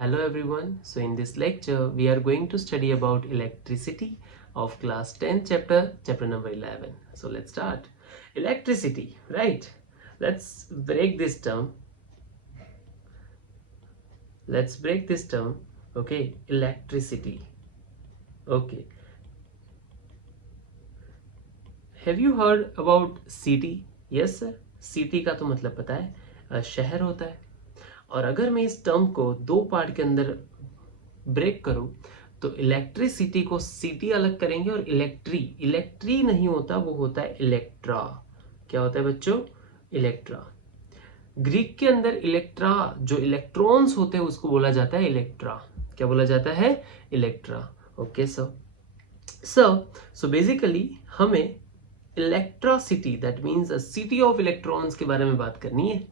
Hello everyone. So in this lecture we are going to study about electricity of class 10 chapter number 11. So let's start. Electricity, right? Let's break this term. Let's break this term. Okay, electricity. Okay. Have you heard about city? Yes sir. City का तो मतलब पता है शहर होता है. और अगर मैं इस टर्म को दो पार्ट के अंदर ब्रेक करूं तो इलेक्ट्रिसिटी को सिटी अलग करेंगे और इलेक्ट्री नहीं होता, वो होता है इलेक्ट्रा. क्या होता है बच्चों? इलेक्ट्रा. ग्रीक के अंदर इलेक्ट्रा जो इलेक्ट्रॉन्स होते हैं उसको बोला जाता है इलेक्ट्रा. क्या बोला जाता है? Electra. Okay sir. So basically हमें electricity that means a city of electrons के बारे में बात करनी है.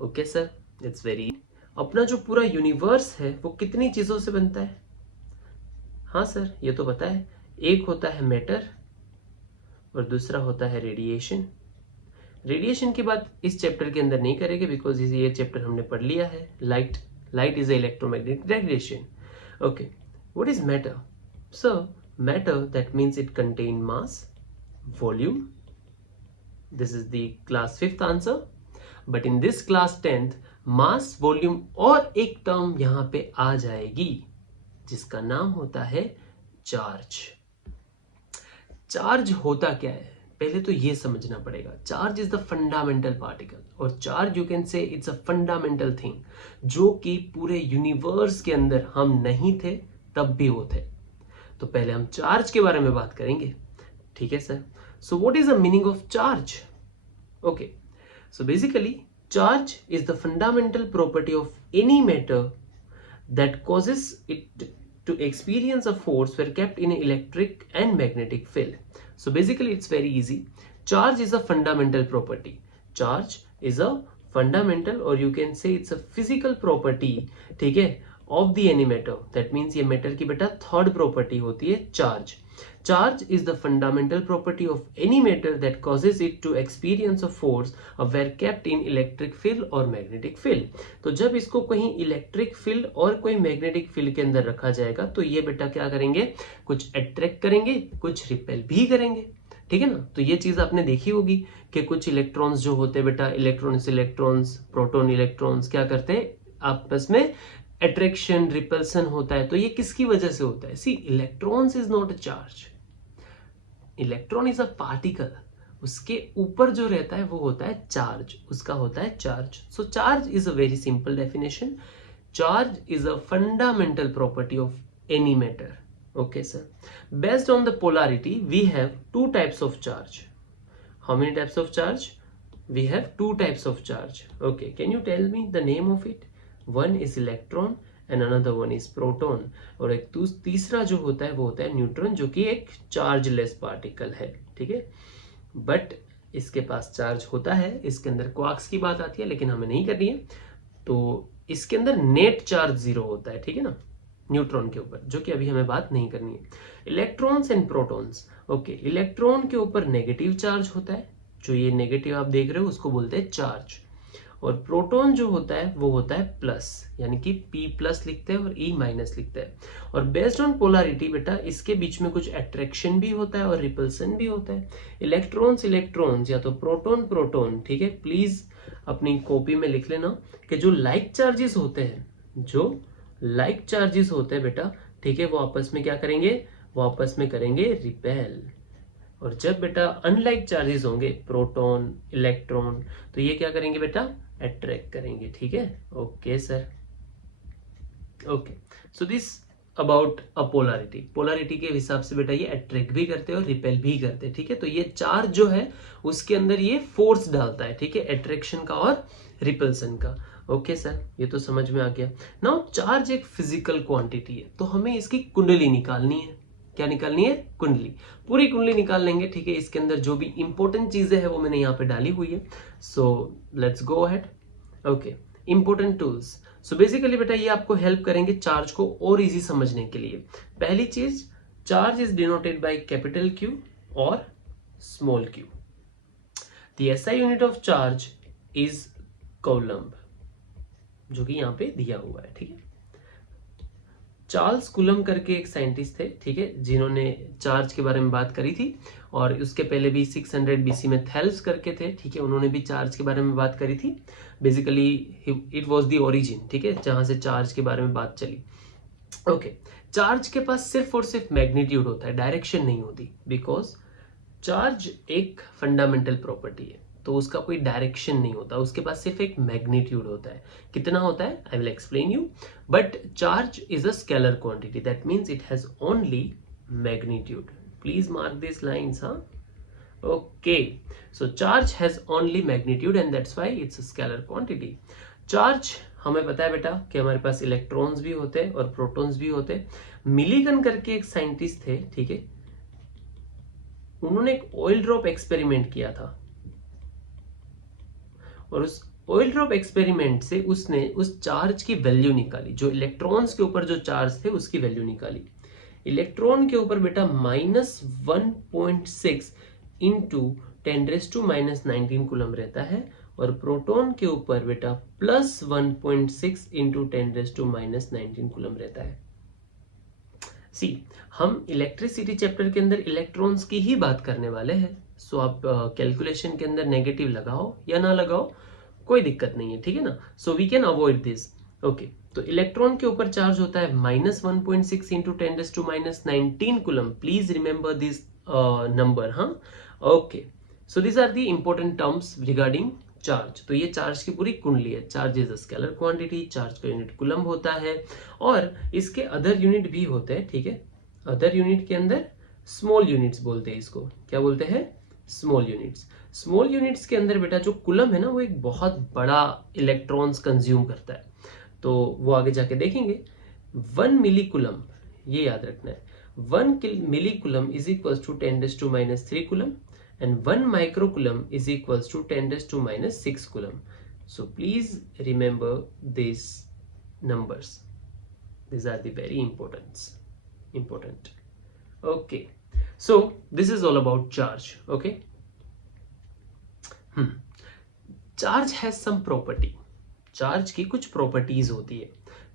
Okay sir. It's very. अपना जो पूरा यूनिवर्स है वो कितनी चीजों से बनता है? हाँ सर, ये तो पता है. एक होता है मैटर और दूसरा होता है रेडिएशन. रेडिएशन की बात इस चैप्टर के अंदर नहीं करेंगे बिकॉज ये चैप्टर हमने पढ़ लिया है. Light is electromagnetic radiation. Okay. What is matter? Sir, matter that means it contain mass, volume. This is the class 5th answer. But in this class 10th mass, volume और एक term यहां पे आ जाएगी जिसका नाम होता है चार्ज. चार्ज होता क्या है पहले तो ये समझना पड़ेगा. Charge is the fundamental particle और charge you can say it's a fundamental thing जो कि पूरे यूनिवर्स के अंदर हम नहीं थे तब भी वो थे. तो पहले हम चार्ज के बारे में बात करेंगे. ठीक है sir. So what is the meaning of charge? Okay. So basically charge is the fundamental property of any matter that causes it to experience a force were kept in an electric and magnetic field. So basically it's very easy. Charge is a fundamental property. Charge is a fundamental or you can say it's a physical property, ठीक है, of the any matter. That means ये matter की बेटा third property होती है charge. Charge is the fundamental property of any matter that causes it to experience a force where kept in electric field or magnetic field. तो जब इसको कहीं electric field और कोई मैग्नेटिक फील्ड के अंदर रखा जाएगा तो ये बेटा क्या करेंगे? कुछ अट्रैक्ट करेंगे, कुछ रिपेल भी करेंगे. ठीक है ना. तो ये चीज आपने देखी होगी कि कुछ इलेक्ट्रॉन्स जो होते हैं बेटा, इलेक्ट्रॉन्स प्रोटॉन इलेक्ट्रॉन्स क्या करते हैं आपस में? अट्रैक्शन, रिपल्सन होता है. तो ये किसकी वजह से होता है? See, electrons is not a charge. Electron is a particle. उसके ऊपर जो रहता है वो होता है चार्ज. उसका होता है charge. So charge is a very simple definition. Charge is a fundamental property of any matter. Okay sir. Based on the polarity we have two types of charge. How many types of charge? We have two types of charge. Okay, can you tell me the name of it? One is electron and another one is proton. और एक तीसरा जो होता है वो होता है neutron जो कि एक चार्जलेस पार्टिकल है. ठीक है. बट इसके पास चार्ज होता है. इसके अंदर क्वार्क्स की बात आती है लेकिन हमें नहीं करनी है. तो इसके अंदर नेट चार्ज 0 होता है. ठीक है ना, न्यूट्रॉन के ऊपर, जो कि अभी हमें बात नहीं करनी है. Electrons and protons. Okay. Electron के ऊपर नेगेटिव चार्ज होता है. जो ये नेगेटिव आप देख रहे हो उसको बोलते हैं चार्ज. और प्रोटॉन जो होता है वो होता है प्लस, यानी कि P प्लस लिखते हैं और E माइनस लिखते हैं. और बेस्ड ऑन पोलैरिटी बेटा इसके बीच में कुछ अट्रैक्शन भी होता है और रिपल्सन भी होता है. इलेक्ट्रॉन्स या तो प्रोटॉन. ठीक है. प्लीज अपनी कॉपी में लिख लेना कि जो लाइक चार्जेस होते हैं बेटा, ठीक है, वो आपस में क्या करेंगे? वो आपस में करेंगे रिपेल. और जब बेटा अनलाइक चार्जेस होंगे, प्रोटॉन, इलेक्ट्रॉन, तो ये क्या करेंगे बेटा? अट्रैक्ट करेंगे. ठीक है. Okay sir. Okay. So this about a polarity के हिसाब से बेटा ये अट्रैक्ट भी करते हैं और रिपेल भी करते हैं. ठीक है. तो ये चार्ज जो है उसके अंदर ये फोर्स डालता है. ठीक है. अट्रैक्शन का और रिपल्सन का. ओके सर, ये तो समझ में आ गया. नाउ चार्ज एक फिजिकल क्वांटिटी है तो हमें इसकी कुंडली निकालनी है. क्या निकालनी है? कुंडली. पूरी कुंडली निकाल लेंगे. ठीक है. इसके अंदर जो भी इंपॉर्टेंट चीजें हैं वो मैंने यहाँ पे डाली हुई है. So let's go ahead. Okay. Important tools. So basically बेटा ये आपको हेल्प करेंगे चार्ज को और इजी समझने के लिए. पहली चीज, charge is denoted by capital Q और small q. The SI unit of charge is coulomb, जो कि यहाँ पे दिया हुआ है. ठीक है. चार्ल्स कूलम करके एक साइंटिस्ट थे, ठीक है, जिन्होंने चार्ज के बारे में बात करी थी। और उसके पहले भी 600 बीसी में थेल्स करके थे, ठीक है, उन्होंने भी चार्ज के बारे में बात करी थी। Basically it was the origin, ठीक है, जहां से चार्ज के बारे में बात चली। ओके, चार्ज के पास सिर्फ और सिर्फ मैग्नीट्यूड होता है, डायरेक्शन नहीं होती, बिकॉज चार्ज एक फंडामेंटल प्रॉपर्टी है, तो उसका कोई डायरेक्शन नहीं होता, उसके पास सिर्फ एक मैग्नीट्यूड होता है। कितना होता है, I will explain you. But charge is a scalar quantity, that means it has only magnitude. Please mark this lines, हाँ। Okay, so charge has only magnitude and that's why it's a scalar quantity. Charge, हमें पता है बेटा कि हमारे पास electrons भी होते हैं और प्रोटॉन्स भी होते हैं। मिलीगन करके एक साइंटिस्ट थे, ठीक है, उन्होंने एक ऑयल ड्रॉप एक्सपेरिमेंट किया था, और उस ऑयल ड्रॉप एक्सपेरिमेंट से उसने उस चार्ज की वैल्यू निकाली, जो इलेक्ट्रॉन्स के ऊपर जो चार्ज थे उसकी वैल्यू निकाली। इलेक्ट्रॉन के ऊपर बेटा -1.6 इंटू 10⁻⁹ कूलम रहता है, और प्रोटॉन के ऊपर बेटा +1.6 इंटू 10⁻⁹ कूलम रहता है। सी, हम इलेक्ट्रिसिटी चैप्टर के अंदर इलेक्ट्रॉन्स की ही बात करने वाले हैं, सो आप कैलकुलेशन के अंदर नेगेटिव लगाओ या ना लगाओ, कोई दिक्कत नहीं है, ठीक है ना। So we can avoid this. Okay, तो इलेक्ट्रॉन के ऊपर चार्ज होता है -1.6 into 10⁻⁹ coulomb. Please remember this number, हाँ। Okay, so these are the important terms regarding charge. तो ये चार्ज की पूरी कुंडली है। Charge is a scalar quantity, charge का यूनिट कूलम होता है, और इसके अदर यूनिट भी होते हैं, ठीक है। अदर यूनिट के अंदर स्मॉल यूनिट्स बोलते हैं, इसको क्या बोलते हैं, स्मॉल यूनिट्स। स्मॉल यूनिट्स के अंदर बेटा जो कूलम है ना, वो एक बहुत बड़ा इलेक्ट्रॉन्स कंज्यूम करता है, तो वो आगे जाके देखेंगे। 1 मिली कूलम, ये याद रखना है, 1 millicoulomb is equal to 10⁻³ coulomb, and 1 microcoulomb is equals to 10⁻⁶ coulomb. So please remember these numbers. These are the very important. Okay, so this is all about charge. Okay, charge has some property. Charge की कुछ properties होती है,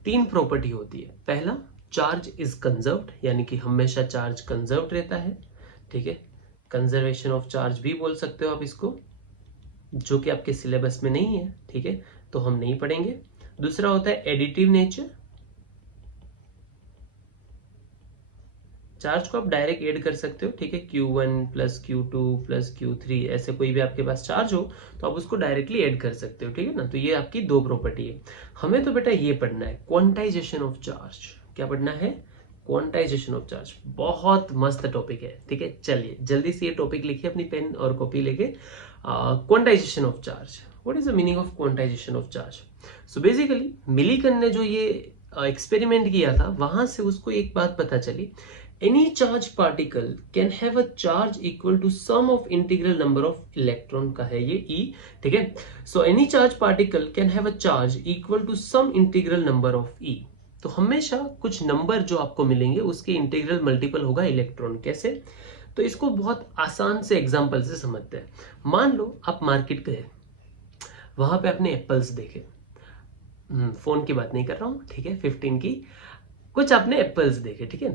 3 property होती है। पहला, charge is conserved, यानी कि हमेशा चार्ज कंजर्व्ड रहता है, ठीक है, कंजर्वेशन ऑफ चार्ज भी बोल सकते हो आप इसको, जो कि आपके सिलेबस में नहीं है, ठीक है, तो हम नहीं पढ़ेंगे। दूसरा होता है एडिटिव नेचर, चार्ज को आप डायरेक्ट ऐड कर सकते हो, ठीक है, Q1 + Q2 + Q3, ऐसे कोई भी आपके पास चार्ज हो तो आप उसको डायरेक्टली ऐड कर सकते हो, ठीक है ना। तो ये आपकी 2 प्रॉपर्टी है। हमें तो बेटा ये पढ़ना है, क्वांटाइजेशन ऑफ चार्ज। क्या पढ़ना है, क्वांटाइजेशन ऑफ चार्ज। बहुत मस्त टॉपिक है, ठीक है। चलिए जल्दी से ये टॉपिक लिखिए अपनी पेन और कॉपी लेके। Quantization of charge, what is the meaning of quantization of charge. So basically Millikan ने जो ये एक्सपेरिमेंट किया था, वहां से उसको एक बात पता चली, any charged particle can have a charge equal to sum of integral number of electron का है ये E, ठीक है। so any charged particle can have a charge equal to some integral number of E। तो हमेशा कुछ number जो आपको मिलेंगे उसके इंटीग्रल मल्टीपल होगा इलेक्ट्रॉन। कैसे, तो इसको बहुत आसान से एग्जांपल से समझते हैं। मान लो आप मार्केट गए, वहां पे आपने एप्पल्स देखे, फोन की बात नहीं कर रहा हूं, ठीक है, 15 की, कुछ आपने एप्पल्स देखे, ठीक है।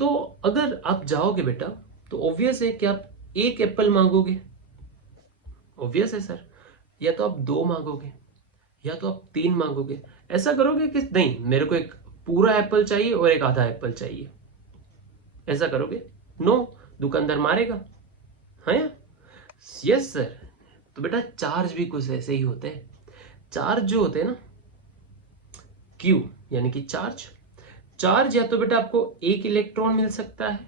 तो अगर आप जाओगे बेटा, तो ऑब्वियस है कि आप एक एप्पल मांगोगे, ऑब्वियस है सर, या तो आप 2 मांगोगे, या तो आप 3 मांगोगे। ऐसा करोगे कि नहीं मेरे को एक पूरा एप्पल चाहिए और एक आधा एप्पल चाहिए, ऐसा करोगे, नो, दुकानदार मारेगा, है या यस सर। तो बेटा चार्ज भी कुछ ऐसे ही होते हैं। चार्ज जो होते हैं ना, क्यू यानी कि चार्ज या तो बेटा आपको 1 इलेक्ट्रॉन मिल सकता है,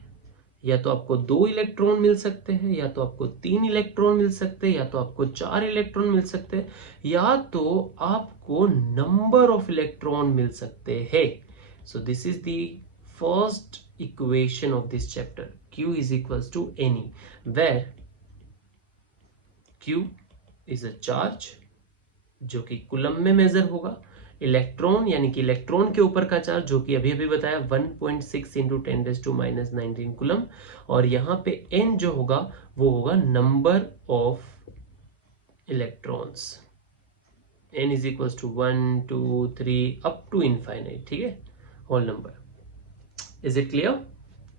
या तो आपको 2 इलेक्ट्रॉन मिल सकते हैं, या तो आपको 3 इलेक्ट्रॉन मिल सकते हैं, या तो आपको 4 इलेक्ट्रॉन मिल सकते हैं, या तो आपको नंबर ऑफ इलेक्ट्रॉन मिल सकते हैं। So this is the first equation of this chapter, Q is equals to n e, where Q is a charge जो कि कूलम में मेजर होगा, इलेक्ट्रॉन यानी कि इलेक्ट्रॉन के ऊपर का चार्ज जो कि अभी अभी बताया 1.6 इंटू 10⁻⁹ कूलम, और यहाँ पे n जो होगा वो होगा number of electrons, n is equals to 1 2 3 up to infinite, ठीक है, whole number. Is it clear?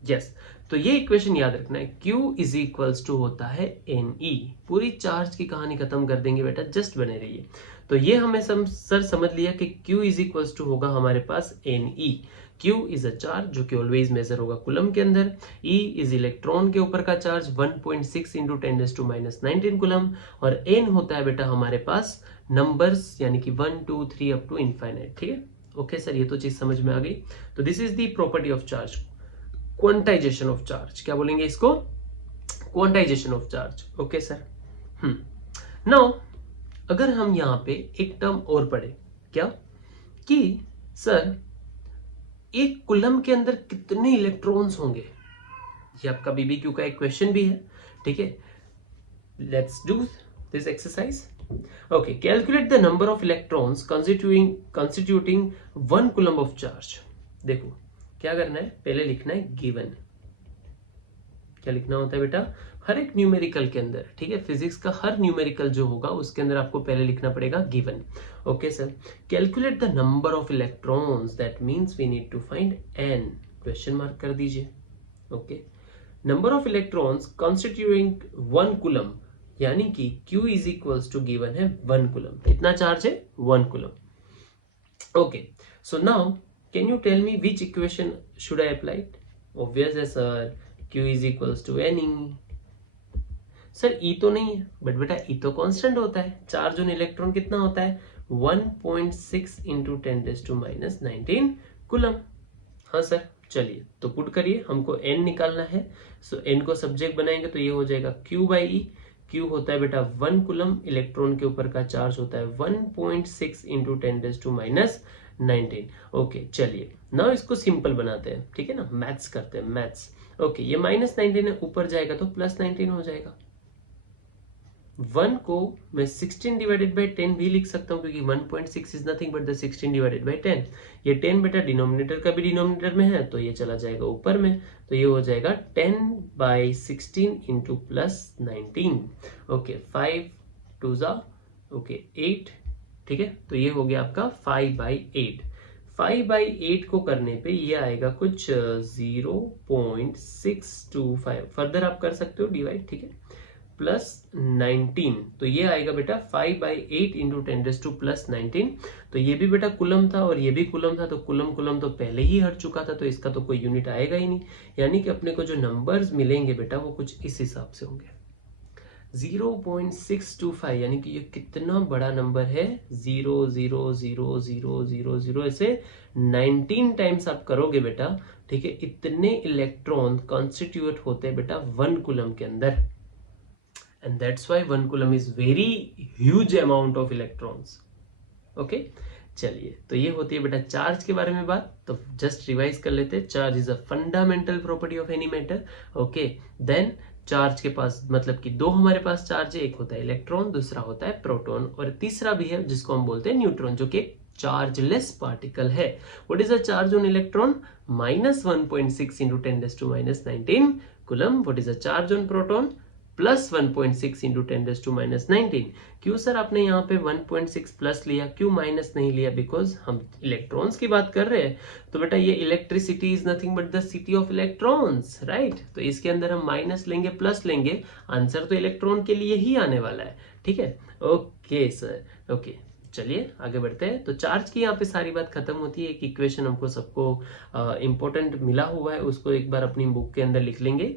Yes. तो ये इक्वेशन याद रखना है, Q इज इक्वल्स टू होता है Ne। पूरी चार्ज की कहानी खत्म कर देंगे बेटा, जस्ट बने रहिए। तो ये हमें सर समझ लिया कि Q इज इक्वल्स टू होगा हमारे पास Ne। Q is a charge जो कि ऑलवेज मेजर होगा कूलम के अंदर। E इज इलेक्ट्रॉन के ऊपर का चार्ज 1.6 इंटू 10⁻⁹ कूलम। और N होता है बेटा हमारे पास नंबर्स, यानी कि 1 2 3 अप टू इनफाइनाइट। ठीक है, ओके सर, ये तो चीज समझ में आ गई। तो this is the property of charge, quantization of charge. क्या बोलेंगे इसको? Quantization of charge. Okay sir. Now अगर हम यहां पे एक टर्म और पढ़े, क्या कि सर एक कूलम के अंदर कितने इलेक्ट्रॉन्स होंगे, ये आपका बीबीक्यू का एक क्वेश्चन भी है। ठीक है, let's do this exercise. Okay, calculate the number of electrons constituting 1 coulomb of charge. देखो क्या करना है, पहले लिखना है गिवन। क्या लिखना होता है बेटा? हर एक न्यूमेरिकल के अंदर, ठीक है, फिजिक्स का हर न्यूमेरिकल जो होगा उसके अंदर आपको पहले लिखना पड़ेगा given. Okay sir, calculate the number of electrons, that means we need to find n, question mark कर दीजिए। Okay, number of electrons constituting 1 coulomb, यानी कि Q is equals to given है 1 कूलम। कितना चार्ज है? 1 coulomb. Okay, so now can you tell me which equation should I apply? Obvious है sir, Q is equals to Ne। Sir E तो नहीं है, but बेटा E तो constant होता है। चार्ज ऑन इलेक्ट्रॉन कितना होता है? 1.6 इंटू 10⁻⁹ कूलम। हाँ सर, चलिए तो पुट करिए, हमको n निकालना है। सो n को सब्जेक्ट बनाएंगे तो ये हो जाएगा Q बाई E। Q होता है बेटा 1 कूलम, इलेक्ट्रॉन के ऊपर का चार्ज होता है 1.6 इंटू 10⁻⁹। ओके, चलिए ना इसको सिंपल बनाते हैं, ठीक है ना, मैथ्स करते हैं, मैथ्स। ओके, ये -19 है, ऊपर जाएगा तो +19 हो जाएगा। 1 को मैं 16 डिवाइडेड बाई 10 भी लिख सकता हूँ, क्योंकि 1.6 is nothing but the 16 divided by 10। ये 10 बेटा डिनोमिनेटर का भी डिनोमिनेटर में है, तो ये चला जाएगा ऊपर में, तो ये हो जाएगा 10/16 इंटू +19। ओके, 5 2 जा ओके 8, ठीक है, तो ये हो गया आपका 5/8। 5/8 को करने पे ये आएगा कुछ 0.625, फर्दर आप कर सकते हो डिवाइड, ठीक है, +19, तो ये आएगा बेटा 5/8 इंटू 10⁻⁻19। तो ये भी बेटा कुलम था और ये भी कुलम था, तो कुलम तो पहले ही हट चुका था, तो इसका तो कोई यूनिट आएगा ही नहीं। यानी कि अपने को जो नंबर्स मिलेंगे बेटा वो कुछ इस हिसाब से होंगे, 0.625, यानी कि ये कितना बड़ा नंबर है, 0.00000 ऐसे 19 टाइम्स आप करोगे बेटा, ठीक है, इतने इलेक्ट्रॉन कॉन्स्टिट्यूट होते हैं बेटा 1 कूलम के अंदर। And that's why 1 coulomb is very huge amount of electrons. Okay, चलिए तो ये होती है बेटा चार्ज के बारे में बात। तो जस्ट रिवाइज कर लेते हैं, charge is a fundamental property of any matter. Okay, then charge के पास मतलब कि दो हमारे पास चार्ज है, एक होता है इलेक्ट्रॉन, दूसरा होता है प्रोटॉन, और तीसरा भी है जिसको हम बोलते हैं न्यूट्रॉन, जो कि चार्जलेस पार्टिकल है। What is a charge on electron? -1.6 into 10⁻⁹ coulomb. What is a charge on proton? +1.6 into 10⁻⁹। क्यों सर आपने यहाँ पे 1.6 प्लस लिया, क्यों माइनस नहीं लिया? बिकॉज हम इलेक्ट्रॉन्स की बात कर रहे हैं, तो बेटा ये electricity is nothing but the city of electrons, right. तो इसके अंदर हम माइनस लेंगे प्लस लेंगे, आंसर तो इलेक्ट्रॉन के लिए ही आने वाला है, ठीक है। ओके सर, ओके, चलिए आगे बढ़ते हैं। तो चार्ज की यहाँ पे सारी बात खत्म होती है। एक इक्वेशन हमको सबको इंपॉर्टेंट मिला हुआ है, उसको एक बार अपनी बुक के अंदर लिख लेंगे।